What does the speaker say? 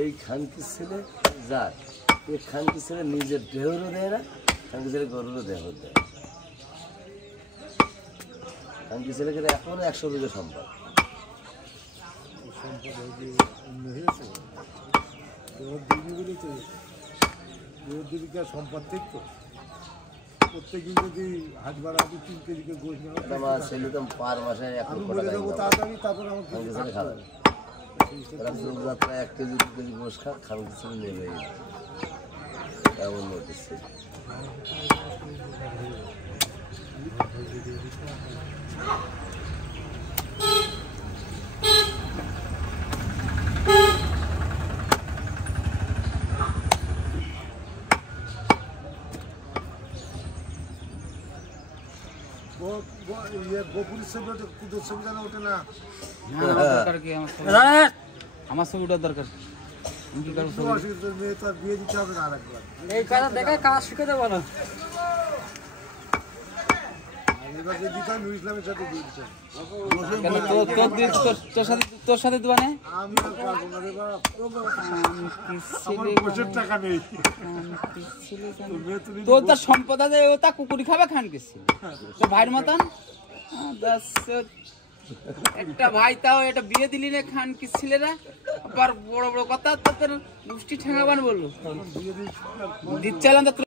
এই খানকি ছেলে যায়, এই খানকি ছেলে নিজের দেহরও দেয় না, খানকি ছেলে গরুরও দেহ দেয়। খানকি ছেলেকে এখনো 100 বিঘা সম্পদ। সম্পদ দেখতো প্রত্যেকদিন যদি হাট বাড়া 3 কেজি গোশ আমার ছেলে তো পার মাসে 1 লক্ষ টাকা তাড়াতাড়ি, তারপর খানকি ছেলে খাবে। এরা যোগযাত্রা 1 কেজি 2 কেজি গোশ খা, খানকি ছেলে নেবেই না, এমন নোটিস। আমার ছবি ওটার দরকার। বিয়ে দিতে হবে না আরেকবার। এই কাজ দেখে কাজ শিখে দেবো না। এবার যে দিতে হয় ইসলামের সাথে দিয়ে দিতে হবে। তোর সাথে দেবা না? আমি আর পারবো না রে বাপ, আমার পয়সার টাকা নেই। তোর তার সম্পদ আছে, ও তা কুকুরি খাবে খান গেছি তোর ভাইয়ের মতন। একটা ভাই তাও এটা বিয়ে দিলি না খান কি ছেলেরা, আবার বড় বড় কথা তোর গোষ্ঠী ঠেঙাবান বললো দিচ্ছিলাম।